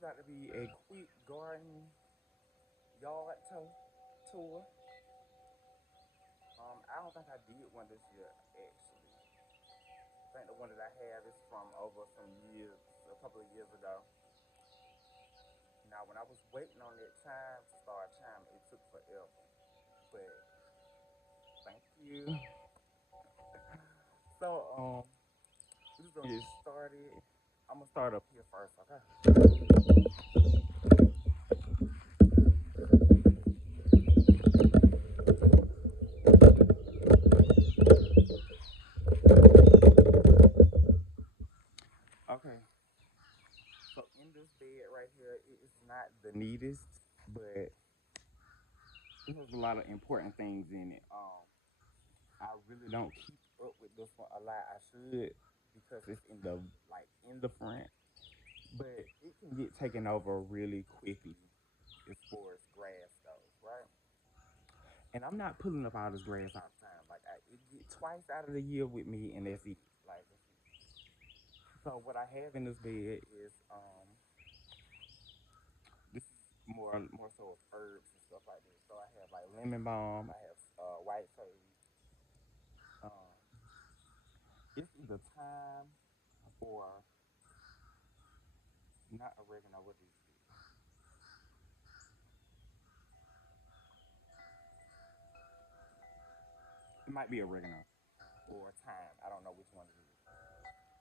about to be a quick garden yard tour. I don't think I did one this year actually. I think the one that I have is from over some years, a couple of years ago. Now, when I was waiting on that chime to start chiming, it took forever. But thank you. So, we're just gonna get started. I'm gonna start up here first, okay? Okay. So in this bed right here, it is not the neatest, but it has a lot of important things in it. I really don't keep up with this one a lot. I should because it's in the in the front, but it can get taken over really quickly as far as grass goes, right? And I'm not pulling up all this grass all the time. It get twice out of the year with me, and that's it. Like that's it. So what I have in this bed is this is more so of herbs and stuff like this. So I have like lemon balm. I have white sage. Um, it's either thyme or not oregano. What is it? It might be oregano or thyme. I don't know which one it is.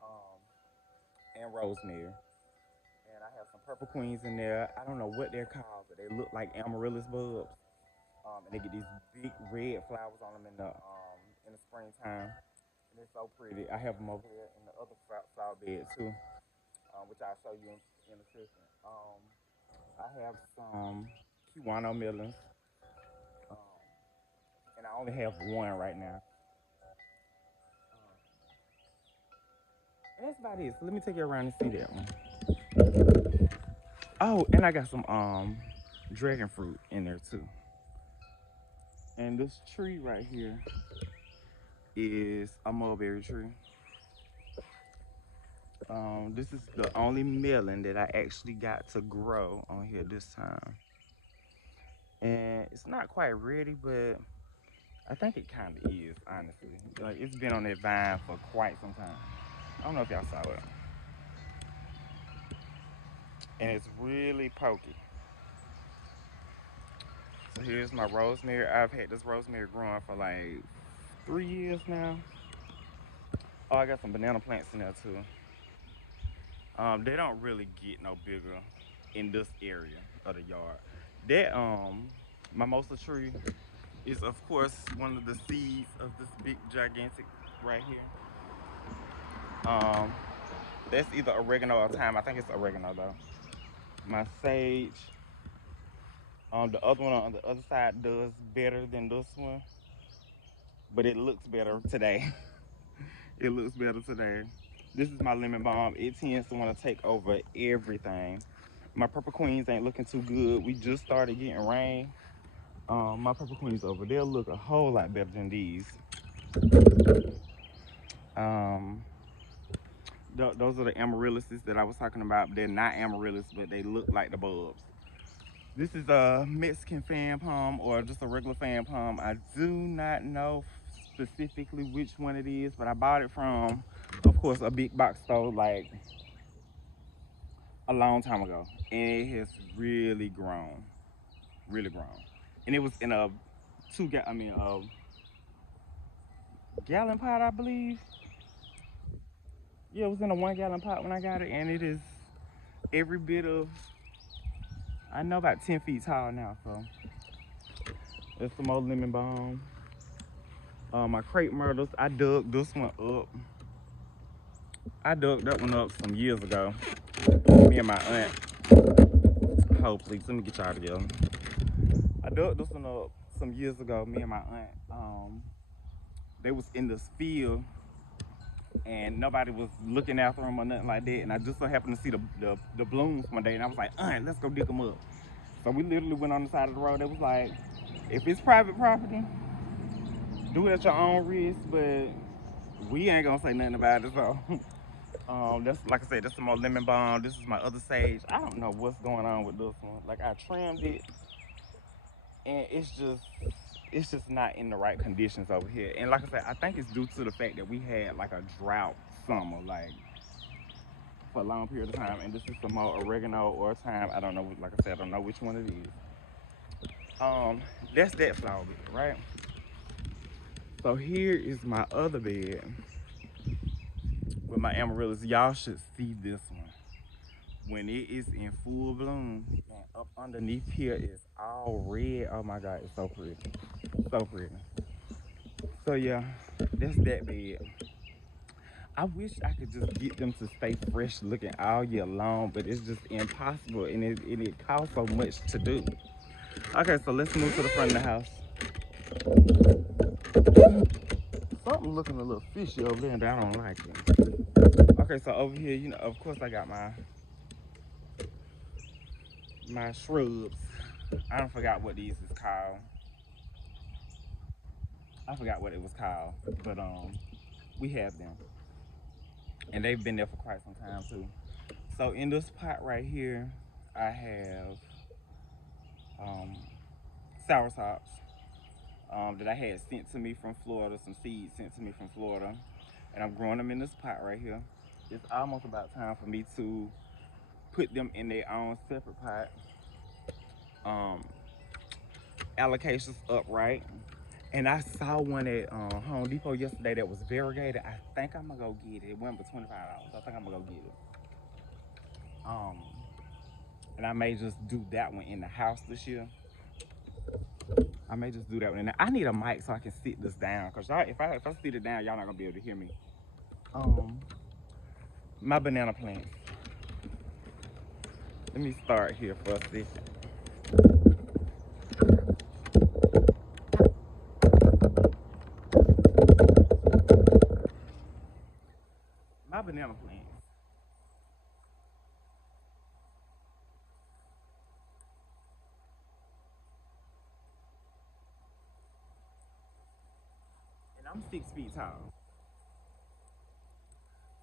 Um, and rosemary. And I have some purple queens in there. I don't know what they're called, but they look like amaryllis bulbs. And they get these big red flowers on them in the springtime, and it's so pretty. I have them over here in the other flower bed too, which I'll show you in a second. I have some Kiwano melons, um, and I only have one right now. And that's about it. So let me take you around and see that one. Oh, and I got some dragon fruit in there too. And this tree right here is a mulberry tree. This is the only melon that I actually got to grow on here this time. And it's not quite ready, but I think it kind of is, honestly. Like, it's been on that vine for quite some time. I don't know if y'all saw it. And it's really pokey. So here's my rosemary. I've had this rosemary growing for like 3 years now. Oh, I got some banana plants in there too. They don't really get no bigger in this area of the yard. That mimosa tree is of course one of the seeds of this big gigantic right here. Um, that's either oregano or thyme. I think it's oregano though. My sage, the other one on the other side does better than this one, but it looks better today. It looks better today. This is my lemon balm. It tends to want to take over everything. My purple queens ain't looking too good. We just started getting rain. My purple queens over there look a whole lot better than these. Um, those are the amaryllises that I was talking about. They're not amaryllis, but they look like the bulbs. This is a Mexican fan palm or just a regular fan palm. I do not know specifically which one it is, but I bought it from, of course, a big box store like a long time ago, and it has really grown. And it was in a gallon pot, I believe. Yeah, it was in a 1 gallon pot when I got it, and it is every bit of, I know, about 10 feet tall now. So there's some more lemon balm. My crepe myrtles, I dug this one up. I dug that one up some years ago. Me and my aunt. Hold please, let me get y'all together. I dug this one up some years ago. Me and my aunt. They was in this field and nobody was looking after them or nothing like that. And I just so happened to see the blooms one day, and I was like, aunt, let's go dig them up. So we literally went on the side of the road. It was like, if it's private property, do it at your own risk, but we ain't gonna say nothing about it. So That's like I said, that's some more lemon balm. This is my other sage. I don't know what's going on with this one. Like I trimmed it, and it's just not in the right conditions over here. And like I said, I think it's due to the fact that we had like a drought summer, like for a long period of time. And this is some more oregano or thyme. I don't know. Like I said, I don't know which one it is. That's that flower bed, right? So here is my other bed with my amaryllis. Y'all should see this one when it is in full bloom. And up underneath here is all red. Oh my God, it's so pretty, so pretty. So yeah, that's that bed. I wish I could just get them to stay fresh looking all year long, but it's just impossible, and it costs so much to do. Okay, so let's move to the front of the house. Something looking a little fishy over there, and I don't like it. Okay, so over here, of course, I got my shrubs. I don't forgot what these is called. I forgot what it was called, but we have them, and they've been there for quite some time too. So in this pot right here, I have um, soursops that I had sent to me from Florida, some seeds sent to me from Florida, and I'm growing them in this pot right here. It's almost about time for me to put them in their own separate pot. Um, Allocations upright. And I saw one at Home Depot yesterday that was variegated. I think I'm gonna go get it. It went for $25. I think I'm gonna go get it. Um, and I may just do that one in the house this year. I may just do that one. I need a mic so I can sit this down. Cause y'all, if I sit it down, y'all not gonna be able to hear me. Um, my banana plants. Let me start here for a second. My banana plants. And I'm 6 feet tall.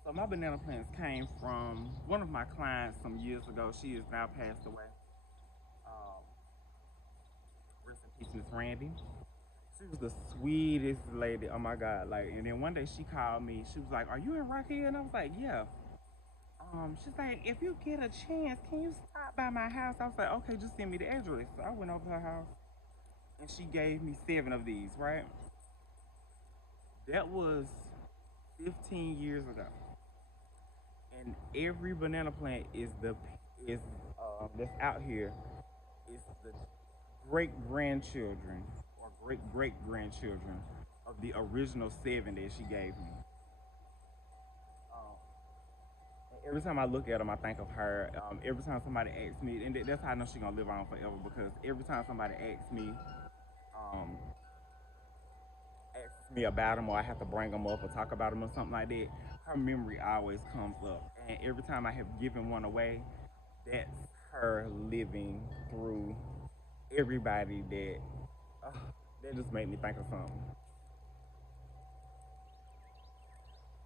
So my banana plants came from one of my clients some years ago. She is now passed away. Um, Rest in peace, Miss Randy. She was the sweetest lady. Oh my God! Like, and then one day she called me. She was like, "Are you in Rockhead?" And I was like, "Yeah." She's like, "If you get a chance, can you stop by my house?" I was like, "Okay, just send me the address." So I went over to her house, and she gave me 7 of these. Right? That was 15 years ago, and every banana plant is that's out here is the great grandchildren or great great grandchildren of the original 7 that she gave me. Um, every time I look at them, I think of her. Every time somebody asks me, and that's how I know she's gonna live on forever because every time somebody um, asks me about them, or I have to bring them up or talk about them or something like that, her memory always comes up. And every time I have given one away, that's her living through everybody uh, that just made me think of something.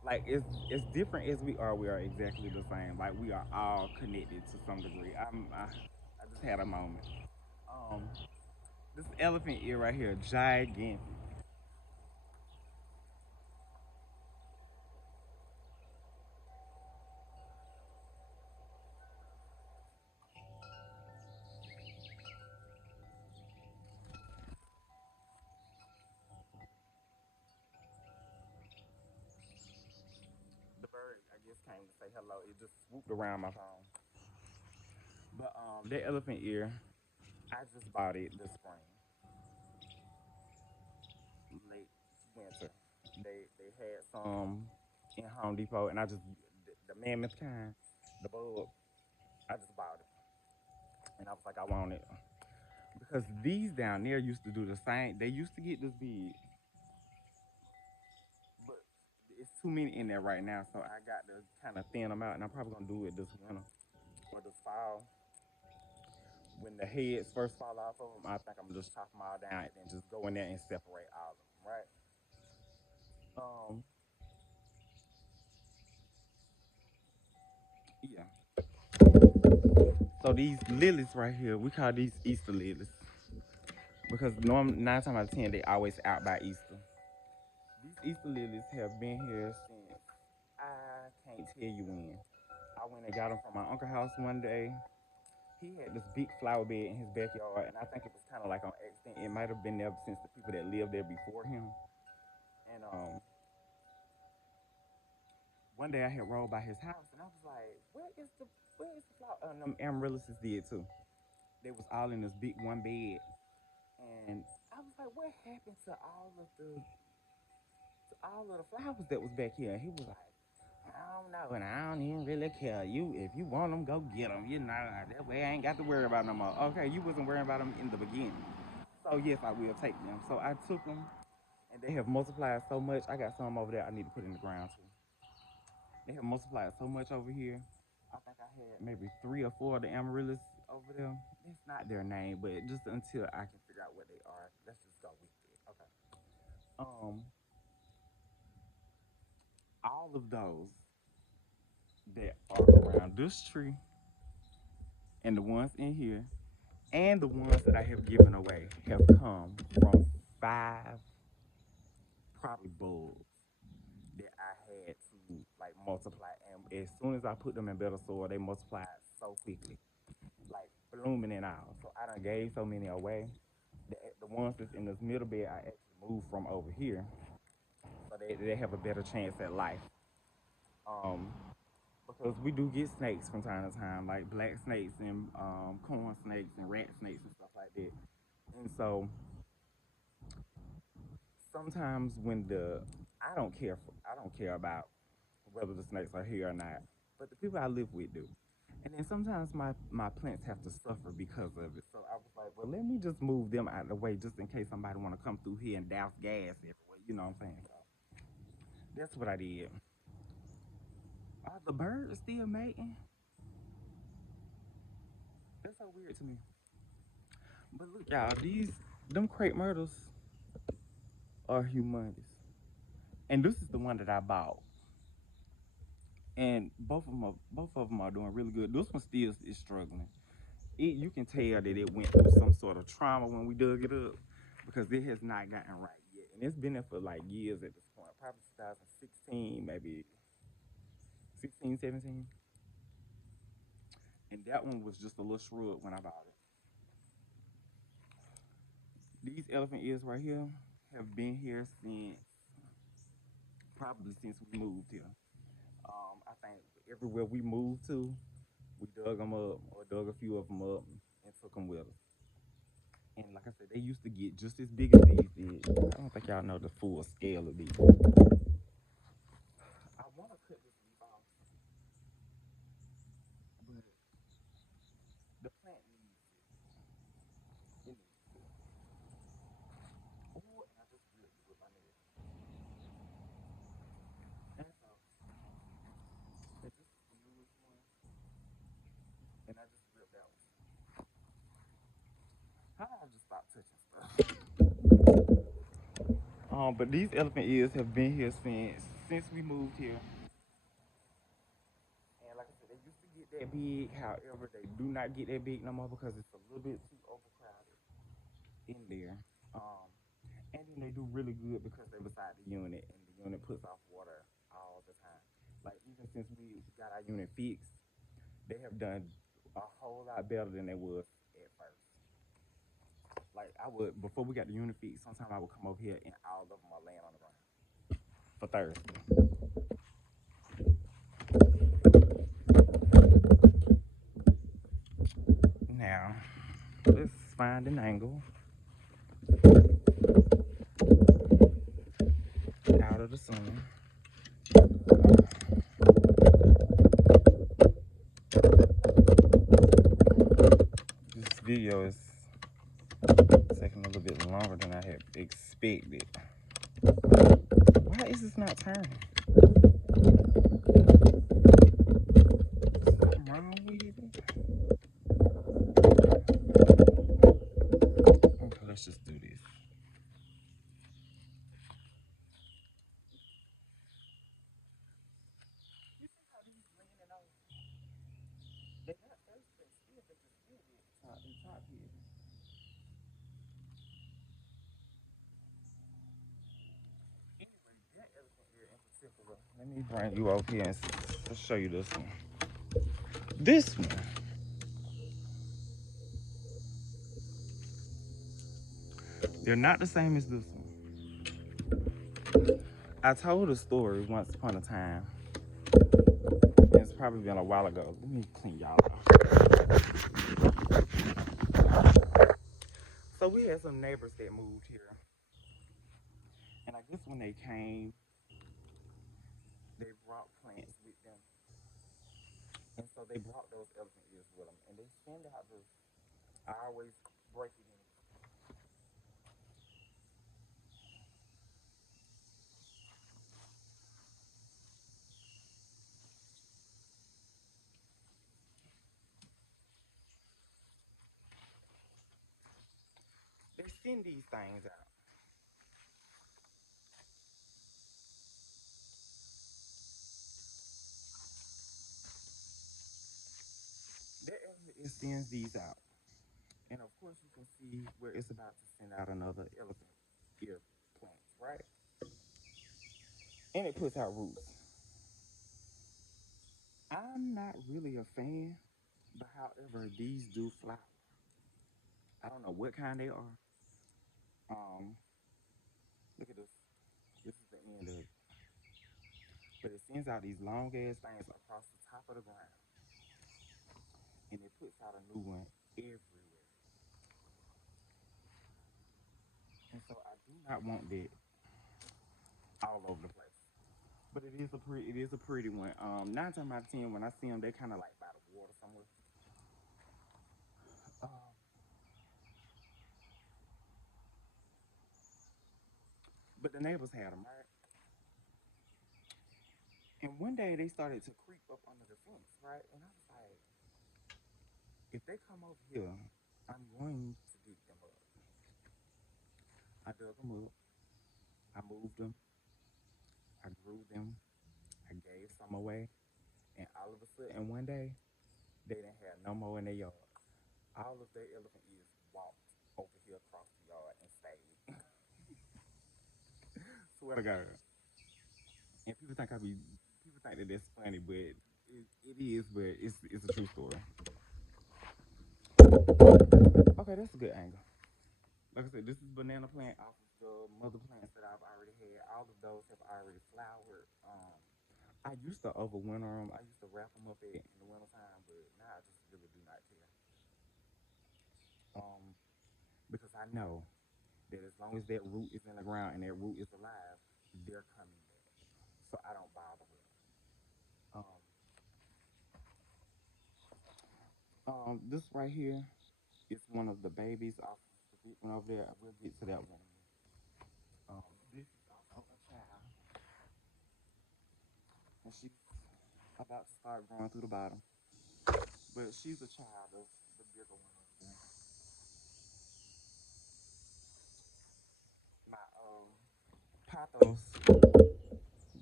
Like it's different as we are exactly the same. Like we are all connected to some degree. I just had a moment. Um, this elephant ear right here, gigantic. The bird, I guess, came to say hello. It just swooped around my phone. But that elephant ear, I just bought it this spring, late winter. They had some in Home Depot, and I just the mammoth kind, the bug. I just bought it, and I was like, I want it because these down there used to do the same. They used to get this big, but it's too many in there right now, so I got to kind of thin them out, and I'm probably gonna do it this winter or this fall. When the heads first fall off of them, I think I'm gonna just chop them all down and then just go in there and separate all of them, right? Um, So these lilies right here, we call these Easter lilies because 9 times out of 10 they always out by Easter. These Easter lilies have been here since I can't tell you when. I went and got them from my uncle's house one day. He had this big flower bed in his backyard, and I think it was kind of like on accident. It might have been there since the people that lived there before him. And one day I had rolled by his house, and I was like, where is the flower?" And them amaryllises did too. They was all in this big one bed, and I was like, "What happened to all of the flowers that was back here?" And he was like, "I don't know, and I don't even really care. If you want them, go get them. You know, that way I ain't got to worry about them more." Okay, you wasn't worrying about them in the beginning, so yes, I will take them. So I took them, and they have multiplied so much. I got some over there I need to put in the ground too. They have multiplied so much over here. I think I had maybe 3 or 4 of the amaryllis over there. It's not their name, but just until I can figure out what they are, let's just go with it. Okay. Um, all of those that are around this tree and the ones in here and the ones that I have given away have come from 5 probably bulbs that I had to like multiply. And as soon as I put them in better soil, they multiplied so quickly, like blooming and all. So I done gave so many away. The ones that's in this middle bed, I actually moved from over here, so they have a better chance at life. Um, because we do get snakes from time to time, like black snakes and corn snakes and rat snakes and stuff like that. And so sometimes when the I don't care about whether the snakes are here or not, but the people I live with do. And then sometimes my plants have to suffer because of it. So I was like, well, let me just move them out of the way just in case somebody want to come through here and douse gas everywhere. You know what I'm saying? So that's what I did. Are the birds still mating? That's so weird to me. But look, y'all, them crepe myrtles are humongous. And this is the one that I bought. And both of them are doing really good. This one still is struggling. You can tell that it went through some sort of trauma when we dug it up because it has not gotten right yet. And it's been there for like years at this point, probably 2016, maybe 16, 17. And that one was just a little shrub when I bought it. These elephant ears right here have been here since probably since we moved here. I think everywhere we moved to, we dug them up or dug a few of them up and took them with us. And like I said, they used to get just as big as these did. I don't think y'all know the full scale of these. I want to cut this leaf off, but the plant needs it. It needs it. Oh, and I just ripped it with my nail. And so, this is the newest one, and I just ripped that one. How did I just stop touching stuff? But these elephant ears have been here since we moved here. And like I said, they used to get that big. However, they do not get that big no more because it's a little bit too overcrowded in there. Um, and then they do really good because they're beside the unit, and the unit puts off water all the time. Like even since we got our unit fixed, they have done a whole lot better than they was at first. Like I would before we got the unit fixed, sometimes I would come over here and all of them are laying on the ground for Thursday. Now let's find an angle out of the sun. This video is taking a little bit longer than I had expected. Why is this not turning? Something wrong with it? Okay, let's just do this. You see how these leaning over? They're not thirsty, they still think top here. Anyway, that elephant ear in particular. Let me bring you over here and show you this one. This one, they're not the same as this one. I told a story once upon a time. It's probably been a while ago. Let me clean y'all out. So we had some neighbors that moved here, and I guess when they came, they brought plants with them, and so they brought those elephant ears with them, and they send out this. I always break it in. They send these things out. It sends these out, and of course you can see where it's about to send out another elephant ear plant, right? And it puts out roots. I'm not really a fan, but however, these do flower. I don't know what kind they are. Um, Look at this. This is the end of it. But it sends out these long ass things across the top of the ground, and it puts out a new one everywhere. And so I do not want that all over the place. But it is a pretty one. 9 times out of 10, when I see them, they kind of like by the water somewhere. Um, but the neighbors had them, right? And one day they started to creep up under the fence, right? And I was like, if they come over here, I'm going to dig them up. I dug them up. I moved them. I grew them. I gave some away. And all of a sudden, one day, they didn't have no more in their yard. All of their elephant ears walked over here across the yard and stayed. Swear to God. And people think that that's funny, but it is, but it's a true story. Okay, that's a good angle. Like I said, this is banana plant off of the mother plants that I've already had. All of those have already flowered. I used to overwinter them. I used to wrap them up in the wintertime, but now I just really do not care. Um, because I know that as long as that root is in the ground and that root is alive, they're coming back. So I don't bother with them. This right here is one of the babies off the big one over there. We'll get to that one. This is also a child, and she's about to start growing through the bottom. But she's a child of the bigger one over there. My pothos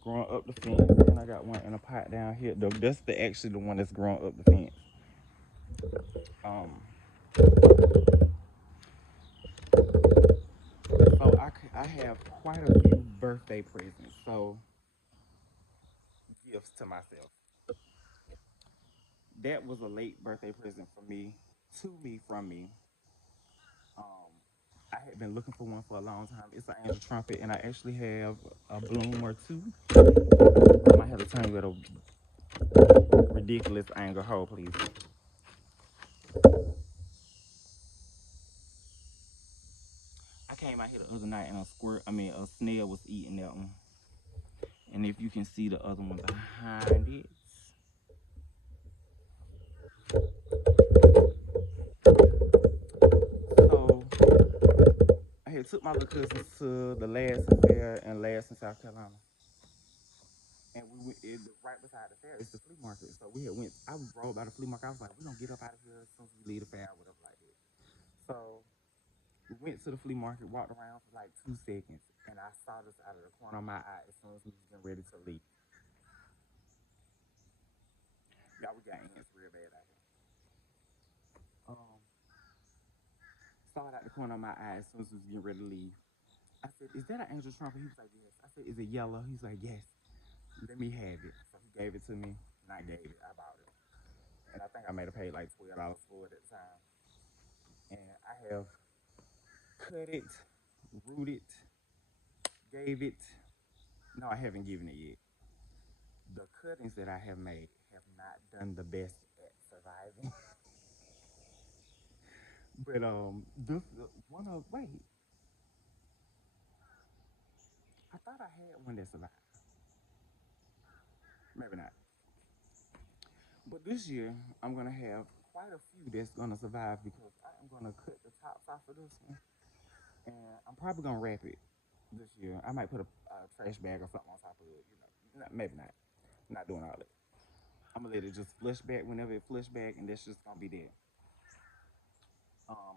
growing up the fence, and I got one in a pot down here. That's actually the one that's growing up the fence. Um, so I have quite a few birthday presents. So gifts to myself. That was a late birthday present for me, to me, from me. Um, I had been looking for one for a long time. It's an angel trumpet, and I actually have a bloom or two. I might have to turn you at a ridiculous angle. Hold, please. I came out here the other night, and a snail was eating that one. And if you can see the other one behind it, so I had took my little cousins to the last fair and last in South Carolina. And we went right beside the fair. It's the flea market. So we had went. I rode by the flea market. I was like, we're gonna get up out of here as soon as we leave the fair, whatever like that. So we went to the flea market, walked around for like 2 seconds, and I saw this out of the corner of my eye as soon as we was getting ready to leave. Y'all, we got ants real bad out here. saw it out the corner of my eye as soon as we was getting ready to leave. I said, "Is that an angel trumpet?" He was like, "Yes." I said, "Is it yellow?" He's like, "Yes." Let me have it. So he gave it to me, and I gave it. I bought it, and I think I made have paid like $12 for it at the time. And I have cut it, rooted, gave it. No, I haven't given it yet. The cuttings that I have made have not done the best at surviving. But this one of wait, I thought I had one that survived. Maybe not. But this year I'm gonna have quite a few that's gonna survive because I am gonna cut the tops off of this one, and I'm probably gonna wrap it this year. I might put a trash bag or something on top of it. Maybe not. Not doing all that. I'm gonna let it just flush back whenever it flush back, and that's just gonna be there.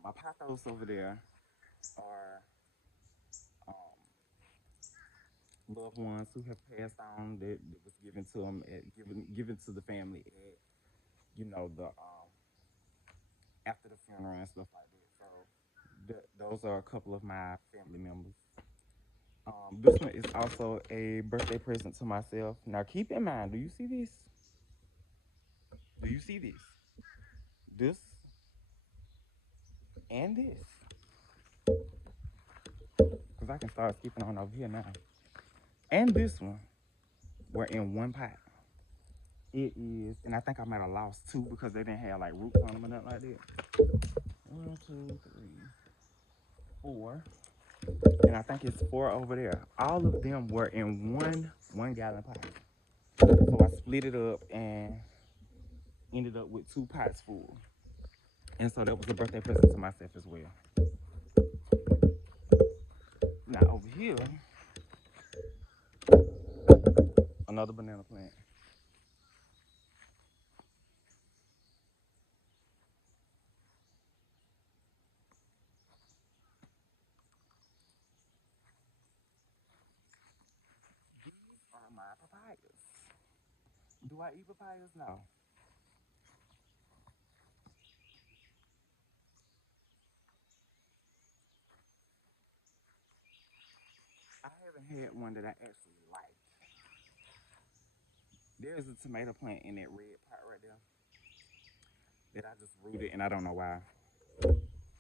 My pathos over there are um, loved ones who have passed on that was given to them given to the family at the after the funeral and stuff like that. So those are a couple of my family members. This one is also a birthday present to myself. Now keep in mind, do you see this? Do you see this? This and this. Because I can start skipping on over here now. And this one were in one pot. It is, and I think I might have lost two because they didn't have like roots on them or nothing like that. One, two, three, four, and I think it's four over there. All of them were in one gallon pot. So I split it up and ended up with two pots full. And so that was a birthday present to myself as well. Now over here, another banana plant. These are my papayas. Do I eat papayas? No. I haven't had one that I actually like. There's a tomato plant in that red pot right there that I just rooted, and I don't know why.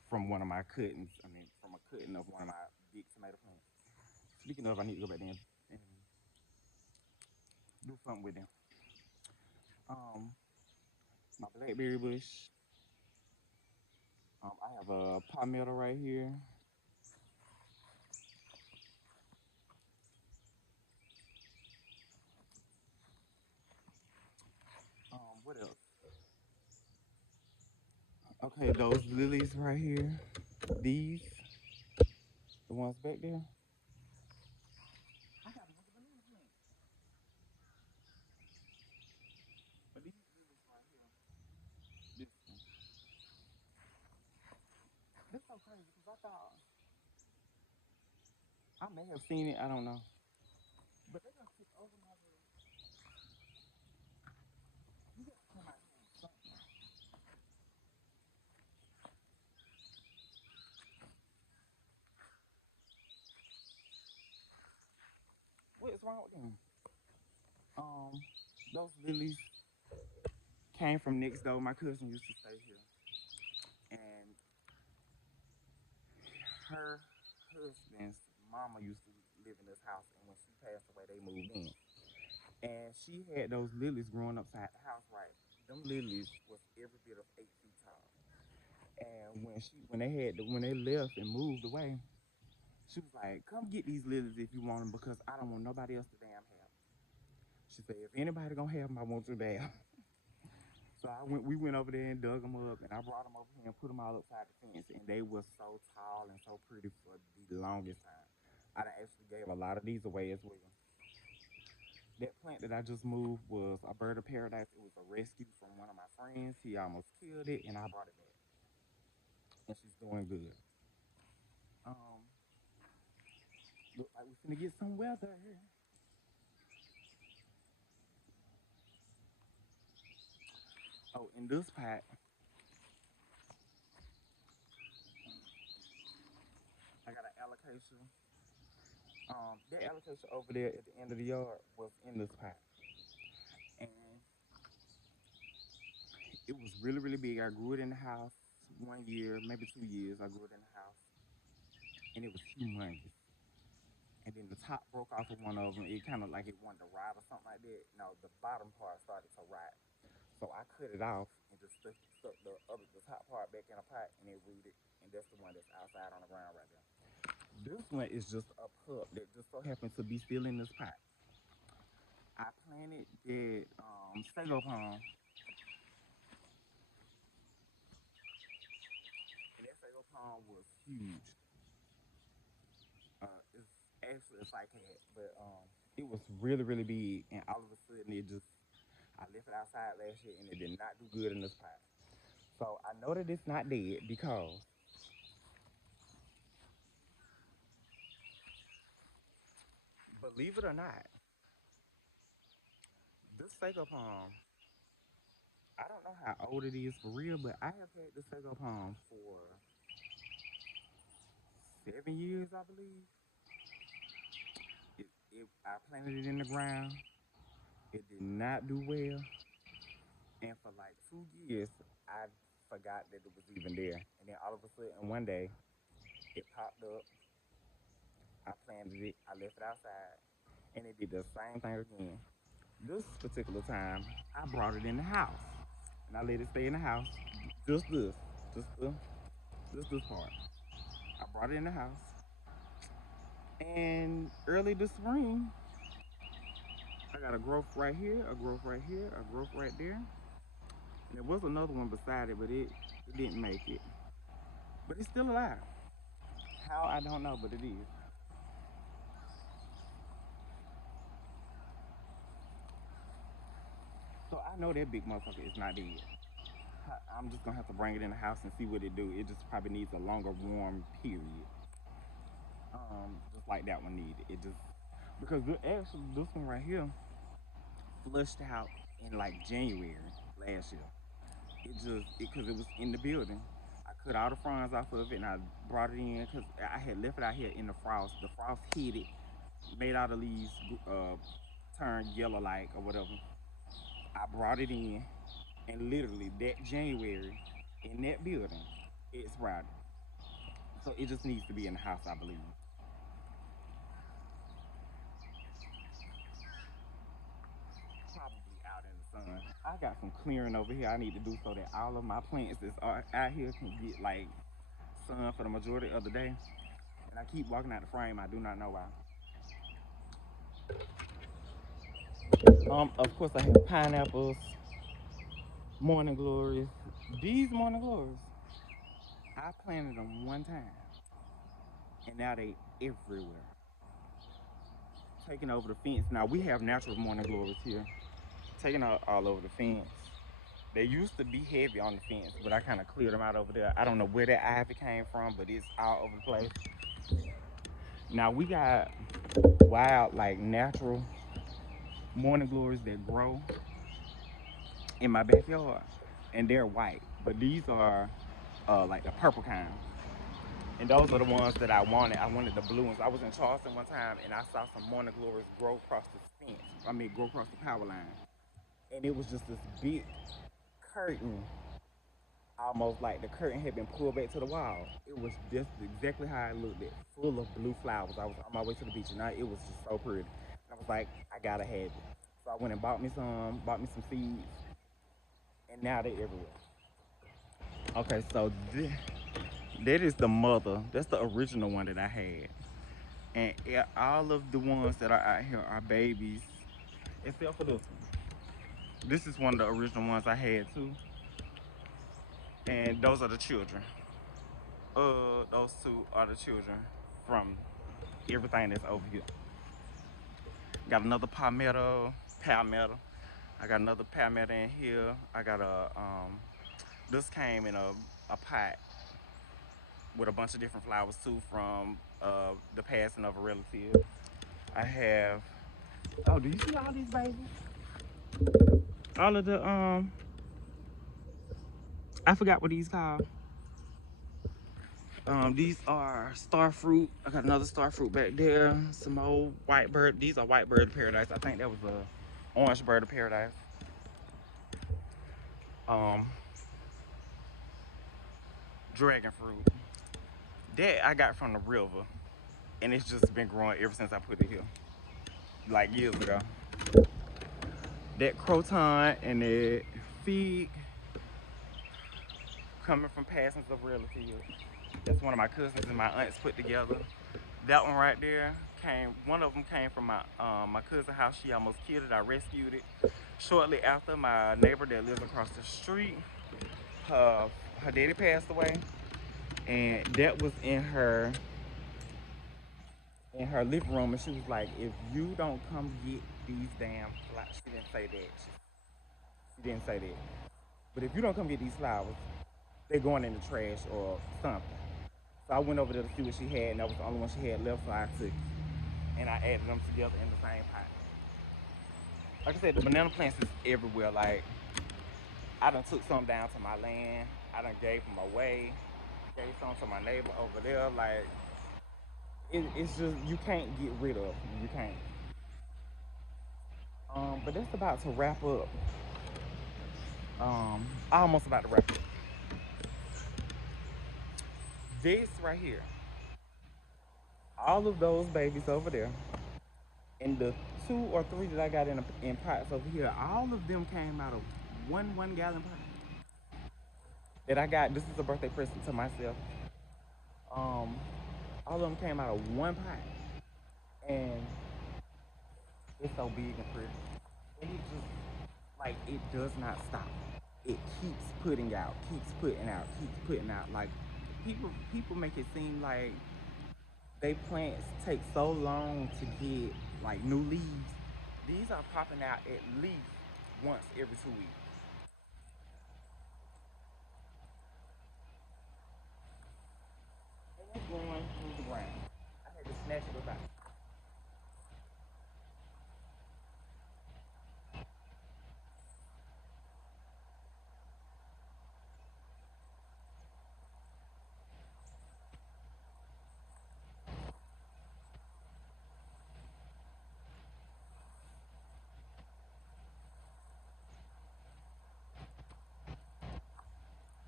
From one of my cuttings, from a cutting of one of my big tomato plants. Speaking of, I need to go back there and do something with them. Um, my blackberry bush. I have a palmetto right here. What else? Okay, those lilies right here. These, the ones back there. I got another banana plant. But these lilies right here. This one. This so crazy because I thought I may have seen it. I don't know. But they gonna take over my little. You gotta come out here and something. What is wrong with them? Um, those lilies came from next door. My cousin used to stay here, and her husband's mama used to live in this house. And when she passed away, they moved in. And she had those lilies growing upside the house, right? Them lilies was every bit of 8 feet tall. And when they left and moved away, she was like, "Come get these lilies if you want them because I don't want nobody else to damn have them." She said, "If anybody gonna have them, I want you damn." So we went over there and dug them up, and I brought them over here and put them all upside the fence, and they were so tall and so pretty for the longest time. I done actually gave a lot of these away as well. That plant that I just moved was a bird of paradise. It was a rescue from one of my friends. He almost killed it, and I brought it back, and she's doing good. Um, look like we're gonna get some weather. Oh, in this pot, alocasia. That alocasia over there at the end of the yard was in this pot, and it was really, really big. I grew it in the house 1 year, maybe 2 years. I grew it in the house, and it was humongous. And then the top broke off of one of them. It kind of like it wanted to rot or something like that. No, the bottom part started to rot. So I cut it off and just stuck the top part back in a pot and it rooted. And that's the one that's outside on the ground right there. This one is just a pup that just so happens to be still in this pot. I planted that sago palm, and that sago palm was huge. It's actually a cycad, but it was really, really big. And all of a sudden, I left it outside last year and it did not do good in this pot. So I know that it's not dead because, believe it or not, this sago palm, I don't know how old it is for real, but I have had this sago palm for 7 years, I believe. I planted it in the ground. It did not do well, and for like 2 years, I forgot that it was even there. And then all of a sudden, one day, it popped up. I planted it. I left it outside, and it did the same thing again. This particular time, I brought it in the house, and I let it stay in the house. Just this, just the, just this part. I brought it in the house, and early this spring, I got a growth right here, a growth right here, a growth right there. And there was another one beside it, but it didn't make it. But it's still alive. How I don't know, but it is. So I know that big motherfucker is not dead. I'm just gonna have to bring it in the house and see what it do. It just probably needs a longer warm period. Just like that one needed. It just because actually this one right here flushed out in like January last year. It just because it was in the building. I cut all the fronds off of it and I brought it in because I had left it out here in the frost. The frost hit it, made all the leaves turn yellow like or whatever. I brought it in and literally that January in that building, it sprouted. So it just needs to be in the house, I believe. Probably out in the sun. I got some clearing over here I need to do so that all of my plants that's out here can get like sun for the majority of the day. And I keep walking out the frame. I do not know why. Of course I have pineapples, morning glories. These morning glories, I planted them one time, and now they everywhere, taking over the fence. Now we have natural morning glories here, taking all over the fence. They used to be heavy on the fence, but I kind of cleared them out over there. I don't know where that ivy came from, but it's all over the place. Now we got wild, like natural morning glories that grow in my backyard, and they're white. But these are like the purple kind, and those are the ones that I wanted. I wanted the blue ones. I was in Charleston one time, and I saw some morning glories grow across the fence. I mean, grow across the power line, and it was just this big curtain, almost like the curtain had been pulled back to the wall. It was just exactly how it looked, it full of blue flowers. I was on my way to the beach, and it was just so pretty. And I was like, I gotta have it. So I went and bought me some seeds, and now they're everywhere. Okay, so that is the mother. That's the original one that I had. And all of the ones that are out here are babies, except for this one. This is one of the original ones I had too. And those are the children. Those two are the children from everything that's over here. Got another palmetto. I got another palmetto in here. I got this came in a pot with a bunch of different flowers too from the passing of a relative. I have, oh, do you see all these babies? All of the, I forgot what these called. These are star fruit. I got another star fruit back there. Some old white bird. These are white bird of paradise. I think that was a orange bird of paradise. Um, Dragon fruit. That I got from the river, and it's just been growing ever since I put it here, like years ago. That croton and that fig coming from passings of relatives. That's one of my cousins and my aunts put together. That one right there came. One of them came from my cousin's house. She almost killed it. I rescued it. Shortly after, my neighbor that lives across the street, her her daddy passed away, and that was in her living room, and she was like, "If you don't come get these damn flowers," she didn't say that. She didn't say that. But if you don't come get these flowers, they're going in the trash or something. So I went over there to see what she had, and that was the only one she had left, so I took it. And I added them together in the same pot. Like I said, the banana plants is everywhere. Like, I done took some down to my land. I done gave them away. Gave some to my neighbor over there. Like, it's just, you can't get rid of them. You can't. But that's about to wrap up. Almost about to wrap up. This right here, all of those babies over there, and the 2 or 3 that I got in pots over here, all of them came out of one gallon pot that I got. This is a birthday present to myself. Um, all of them came out of one pot, and it's so big and pretty. And it just, like, it does not stop. It keeps putting out, keeps putting out, keeps putting out. Like, people make it seem like they plants take so long to get like new leaves. These are popping out at least once every 2 weeks. And it's going through the ground. I had to snatch it about.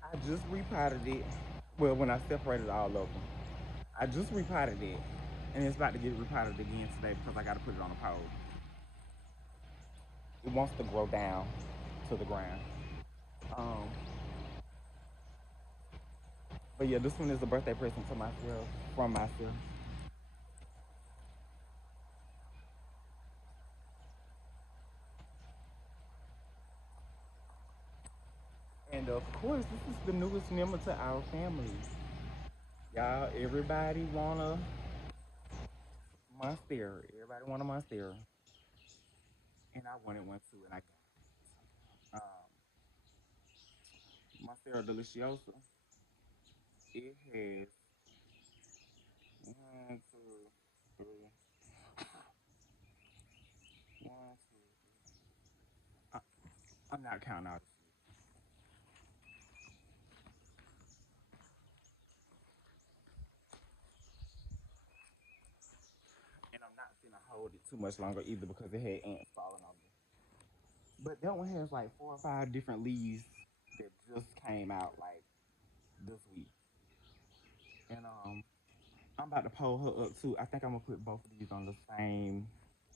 I just repotted it. Well, when I separated all of them, I just repotted it, and it's about to get repotted again today because I got to put it on a pole. It wants to grow down to the ground. Um, but yeah, this one is a birthday present to myself, from myself. And of course, this is the newest member to our family. Y'all, everybody want a monstera. Everybody want a monstera. And I wanted one too, and I got it. Monstera deliciosa. It has one, two, three, one, two, three. I'm not counting out. And I'm not gonna hold it too much longer either because it had ants falling on me. But that one has like 4 or 5 different leaves that just came out like this week. And I'm about to pull her up too. I think I'm gonna put both of these on the same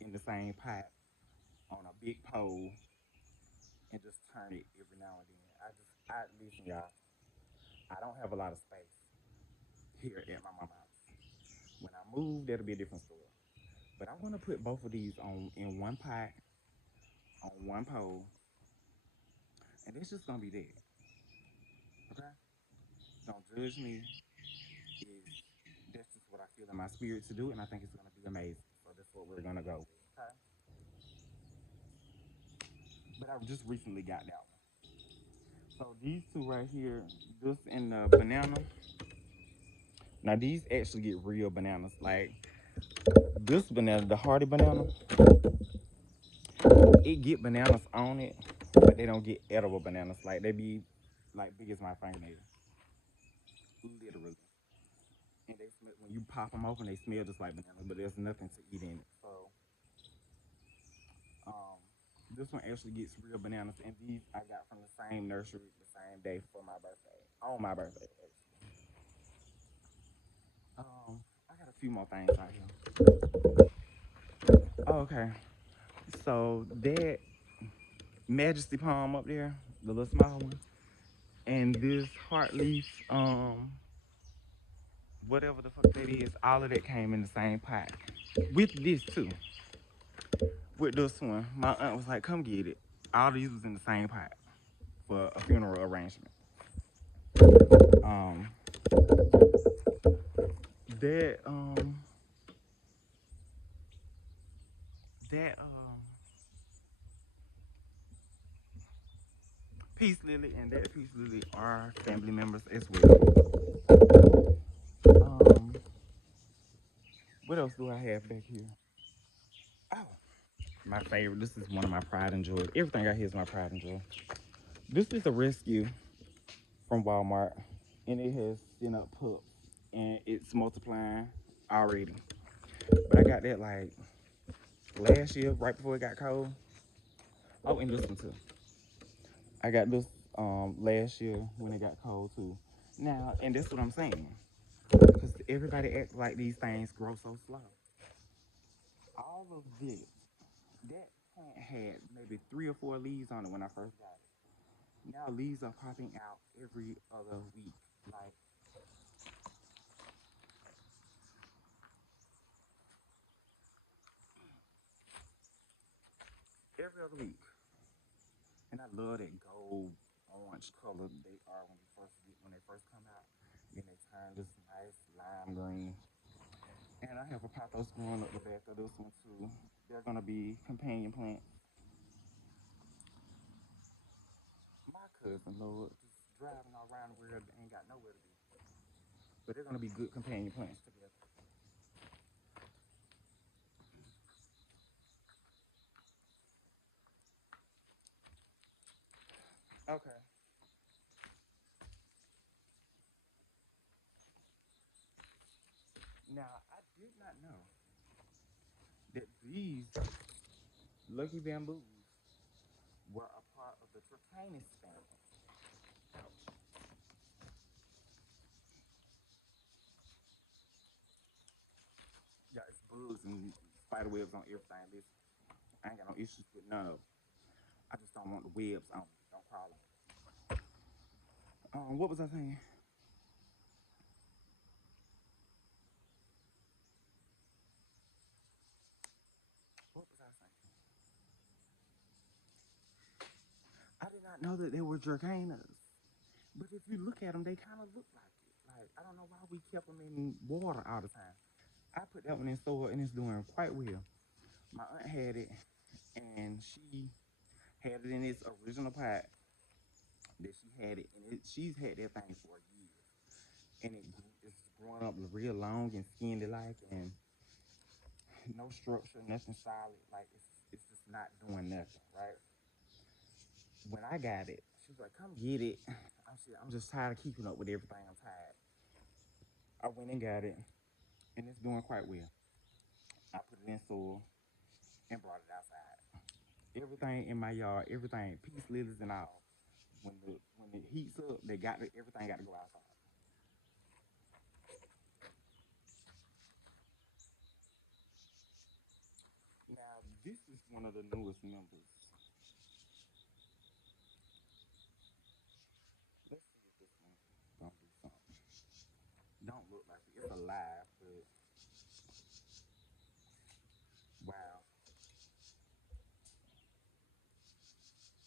in the same pot on a big pole and just turn it every now and then. I listen, y'all. I don't have a lot of space here at my mama's house. When I move, that'll be a different story. But I want to put both of these on in one pot on one pole, and it's just gonna be there. Okay? Don't judge me. That's just what I feel in my spirit to do, and I think it's gonna be amazing. So that's what we're gonna go with. Okay? But I just recently got that one. So these two right here, this and the banana. Now these actually get real bananas. Like this banana, the hardy banana, it get bananas on it, but they don't get edible bananas. Like they be like big as my fingernail, literally. and they smell, when you pop them open, they smell just like bananas, but there's nothing to eat in it. So um, this one actually gets real bananas, and these I got from the same nursery the same day for my birthday, on my birthday. Actually. I got a few more things out here. Oh, okay, so that Majesty palm up there, the little small one, and this heartleaf, whatever the fuck that is, all of that came in the same pot. With this too, with this one, my aunt was like, "Come get it." All these was in the same pot for a funeral arrangement. Um, that that Peace Lily and that Peace Lily are family members as well. Um, what else do I have back here? Oh, my favorite. This is one of my pride and joy. Everything out here is my pride and joy. This is a rescue from Walmart, and it has sent up pups, and it's multiplying already. But I got that like last year, right before it got cold. Oh, and this one too. I got this last year when it got cold too. Now, and that's what I'm saying, because everybody acts like these things grow so slow. All of this, that plant had maybe 3 or 4 leaves on it when I first got it. Now leaves are popping out every other week, like every other week. And I love that gold orange color they are when they first come out. Then they turn this nice lime green. And I have a pothos growing up the back of this one too. They're gonna be companion plants. My cousin, Lord, just driving all around the world ain't got nowhere to be. But they're gonna be good companion plants together. Okay. Now I did not know that these lucky bamboos were a part of the Tricanus family. Yeah, it's bugs and spider webs on everything. Listen, I ain't got no issues with none of them. I just don't want the webs on me. Don't crawl on me. What was I saying? What was I saying? I did not know that they were Dracanas. But if you look at them, they kind of look like it. Like, I don't know why we kept them in water all the time. I put that one in soil and it's doing quite well. My aunt had it and she had it in its original pot that she had it. And she's had that thing for years. And it's growing up real long and skinny like and no structure, nothing solid. Like, it's just not doing nothing, right? When I got it, she was like, "Come get it." I'm just tired of keeping up with everything. I'm tired. I went and got it, and it's doing quite well. I put it in soil and brought it outside. Everything in my yard, everything, peace lilies and all. When it heats up, everything got to go outside. Now this is one of the newest members. Let's see if this one gonna do something. Don't look like it. It's alive, but wow,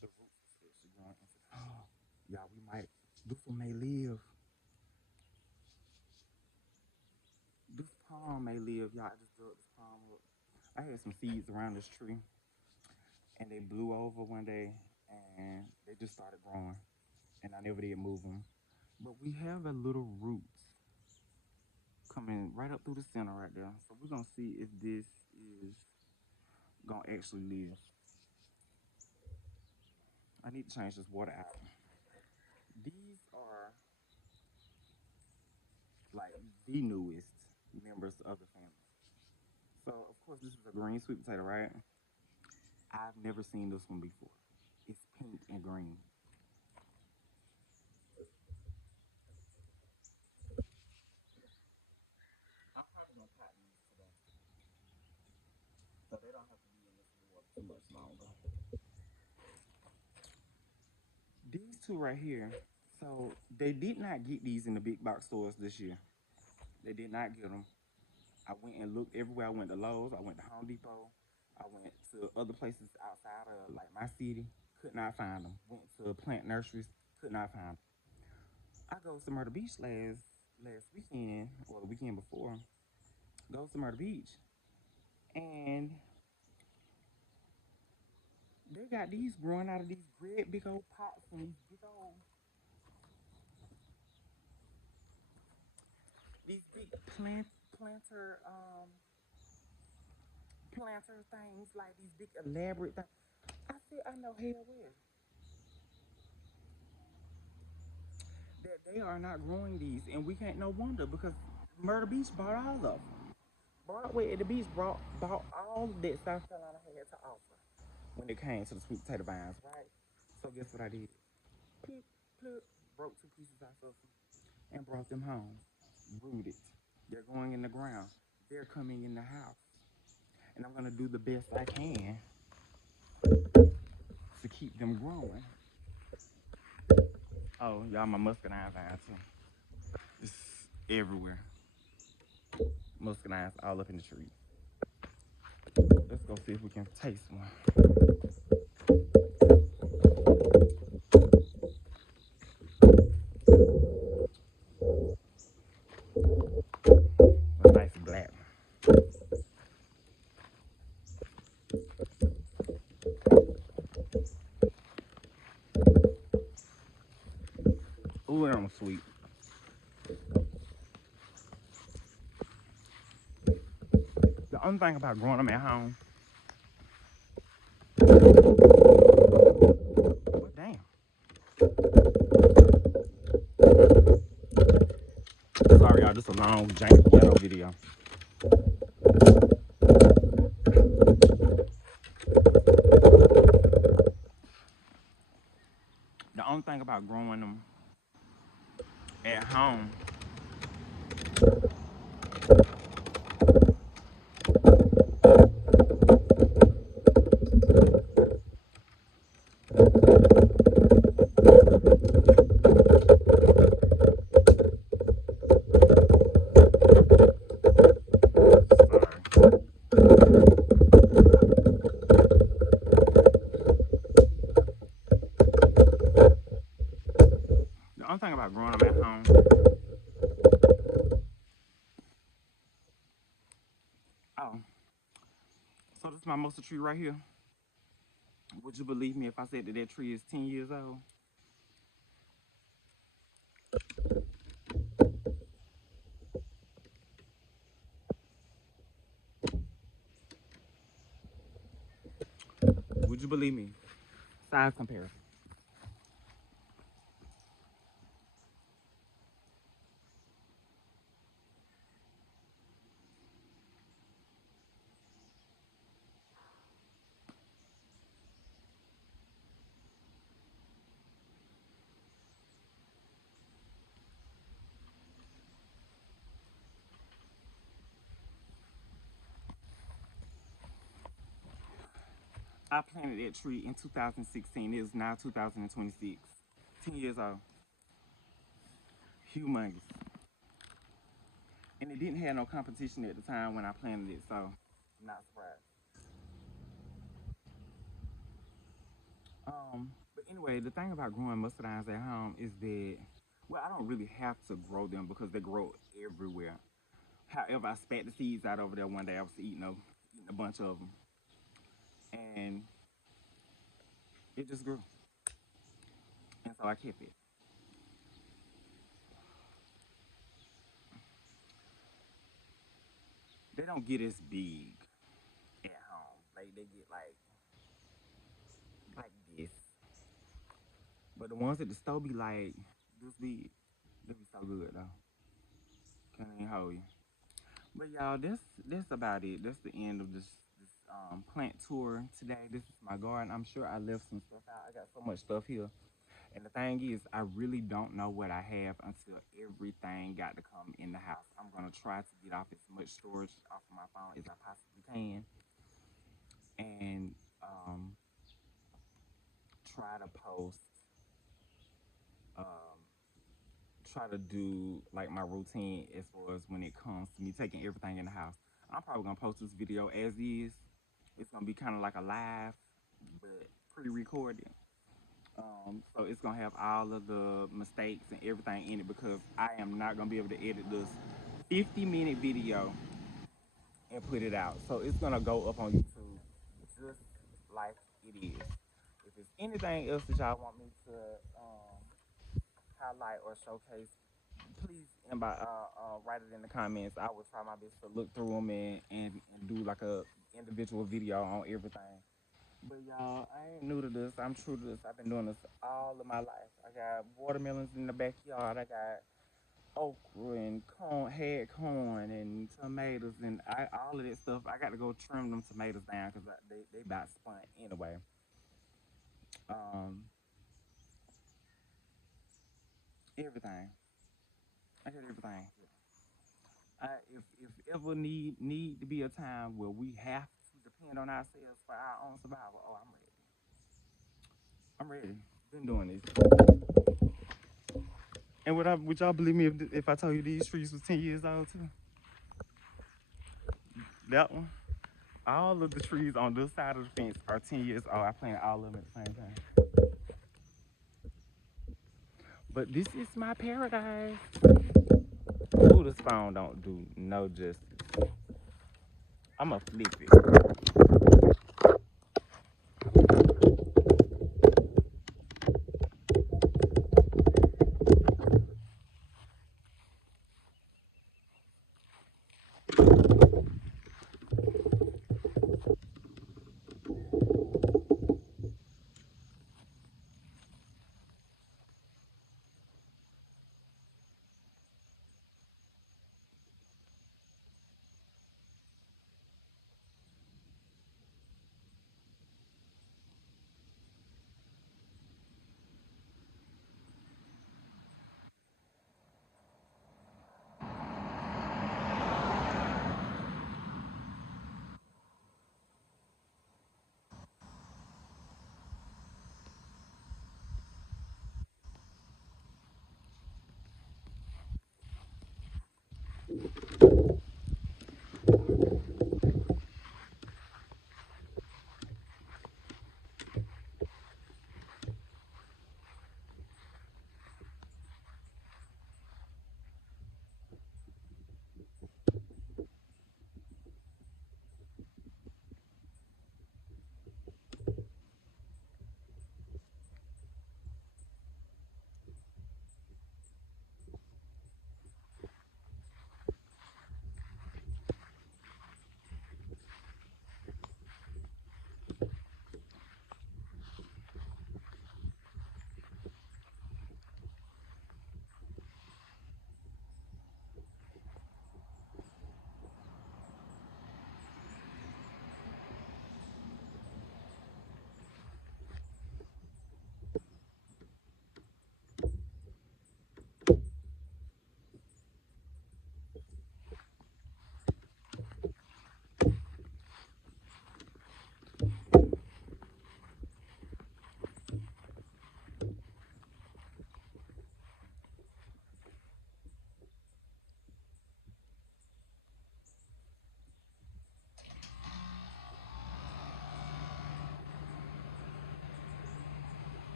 the roots is actually growing into. Y'all, we might. This one may live. This palm may live. Y'all, I just dug this palm up. I had some seeds around this tree, and they blew over one day, and they just started growing, and I never did move them. But we have a little roots coming right up through the center right there. So we're gonna see if this is gonna actually live. I need to change this water out. These are like the newest members of the family. So of course this was a green sweet potato, right? I've never seen this one before. It's pink and green. I'm probably gonna pot these today, so they don't have to be in this water too much longer. These two right here, so they did not get these in the big box stores this year. They did not get them. I went and looked everywhere. I went to Lowe's. I went to Home Depot. I went to other places outside of like my city. Could not find them. Went to plant nurseries. Could not find them. I goes to Myrtle Beach last weekend or the weekend before. Goes to Myrtle Beach and they got these growing out of these great big old pots and these big planter planter things, like these big elaborate things. I said I know hell well that they are not growing these, and we can't no wonder because Myrtle Beach bought all of them. Broadway at the beach bought all that South Carolina had to offer when it came to the sweet potato vines, right? So guess what I did? Pick, pluck, broke two pieces off of them and brought them home. Rooted. They're going in the ground. They're coming in the house. And I'm gonna do the best I can to keep them growing. Oh, y'all, my muscadine vine too. It's everywhere. Muscadines all up in the tree. Let's go see if we can taste one. A nice black one. Ooh, that one's sweet. The only thing about growing them at home, well, damn. Sorry, y'all, this is a long, janky ghetto video. The only thing about growing them at home, sorry. The only thing about growing them at home, oh, so this is my mustard tree right here. Would you believe me if I said that that tree is 10 years old? Would you believe me? Size comparison. I planted that tree in 2016. It is now 2026. 10 years old. Humongous. And it didn't have no competition at the time when I planted it, so I'm not surprised. But anyway, the thing about growing muscadines at home is that, well, I don't really have to grow them because they grow everywhere. However, I spat the seeds out over there one day. I was eating a bunch of them, and it just grew. And so I kept it. They don't get as big at home. Like they get like this. But the ones at the store be like this big. They be so good though. couldn't even hold you. But y'all, that's about it. That's the end of this plant tour today. This is my garden. I'm sure I left some stuff out. I got so much stuff here. And the thing is, I really don't know what I have until everything got to come in the house. I'm gonna try to get off as much storage off of my phone as I possibly can, and try to post, um, try to do like my routine as far as when it comes to me taking everything in the house. I'm probably gonna post this video as is. It's gonna be kind of like a live, but pre-recorded. So it's gonna have all of the mistakes and everything in it because I am not gonna be able to edit this 50-minute video and put it out. So it's gonna go up on YouTube just like it is. If there's anything else that y'all want me to highlight or showcase, please write it in the comments. I will try my best to look through them and do like a individual video on everything. But y'all, I ain't new to this. I'm true to this. I've been doing this all of my life. I got watermelons in the backyard. I got okra and head corn and tomatoes and all of that stuff. I got to go trim them tomatoes down because they about spun anyway. Um, everything. I got everything. If ever need to be a time where we have to depend on ourselves for our own survival, oh, I'm ready. I'm ready. Been doing this. And would y'all believe me if I told you these trees was 10 years old too? That one. All of the trees on this side of the fence are 10 years old. I planted all of them at the same time. But this is my paradise. Ooh, this phone don't do no justice. I'ma flip it.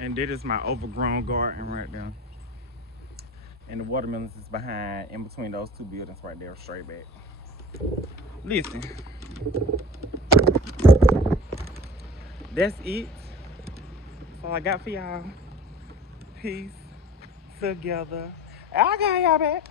And that is my overgrown garden right there. And the watermelons is behind, in between those two buildings right there, straight back. Listen, that's it. That's all I got for y'all. Peace together. I got y'all back.